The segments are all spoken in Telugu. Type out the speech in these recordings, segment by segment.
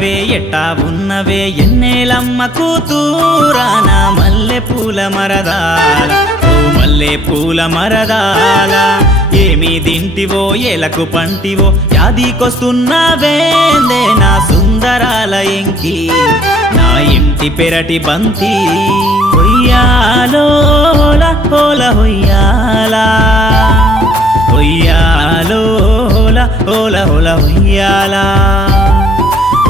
ఉన్నవే ఎట్టా ఉన్నవే ఎన్నేలమ్మ కూతురాన మల్లె పూల మరదాల ఓ మల్లె పూల మరదాల ఏమి తింటివో ఎలకు పంటివో యాదికొస్తున్నావేందే నా సుందరాల ఎంకి నా ఇంటి పెరటి బంతి హొయ్యాలోల హోల హొయ్యాలా హొయ్యాలోల హోల హోల హొయ్యాలా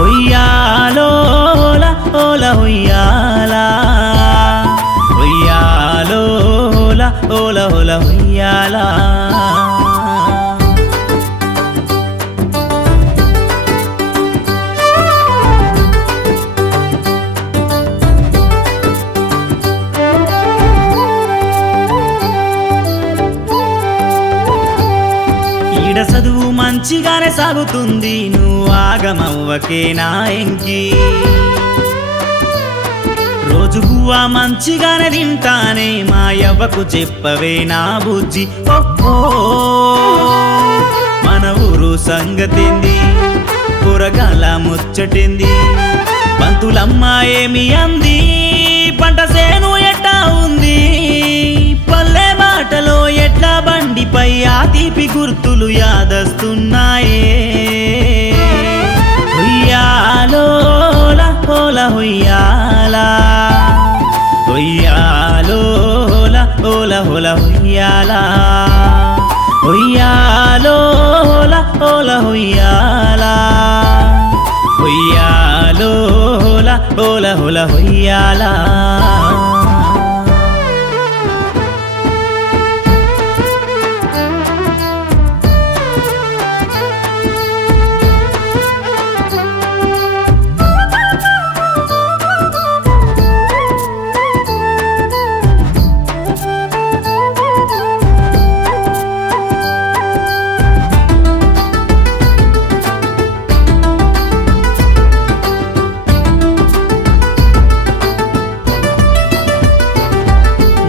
హొయ్యాలోల హోల హొయ్యాలా హొయ్యాలోల హోల హోల హొయ్యాలా ఈడ చదువు మంచిగానే సాగుతుంది నువ్వు ఆగమవ్వకే నా ఎంకి రోజు గువ్వ మంచిగానే తింటానే మా యవ్వకు చెప్పవే నా బుజ్జి ఓహో మన ఊరు సంగతింది కూరగాల ముచ్చటింది పంతులమ్మ ఏమి అంది పంట సేను ఎట్టా ఉంది పల్లె బాటలో ఎట్ల బండిపై ఆ తీపి గుర్తులు యాదస్తున్నాయే హొయ్యాలోల హోల హొయ్యాలా హొయ్యాలోల హోల హోల హొయ్యాలా హొయ్యాలోల హోల హొయ్యాలా హొయ్యాలోల హోల హోల హొయ్యాలా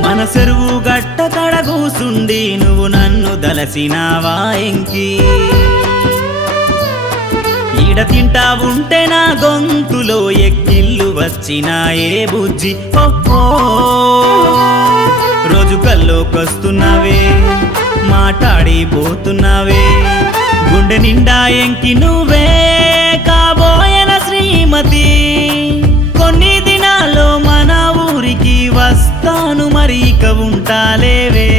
మన చెరువు గట్ట కడ కూసుండి నువ్వు నన్ను దలసినావా ఎంకి ఈడ తింటా ఉంటే నా గొంతులో ఎక్కిళ్ళు వచ్చినాయే బుజ్జి ఓహో రోజు కల్లోకొస్తున్నావే మాట్లాడిపోతున్నావే గుండె నిండా ఎంకి నువ్వే కాబోయన శ్రీమతి కొన్ని దినాల్లో మన ఊరికి వస్తాను మరి ఇక ఉంటాలేవే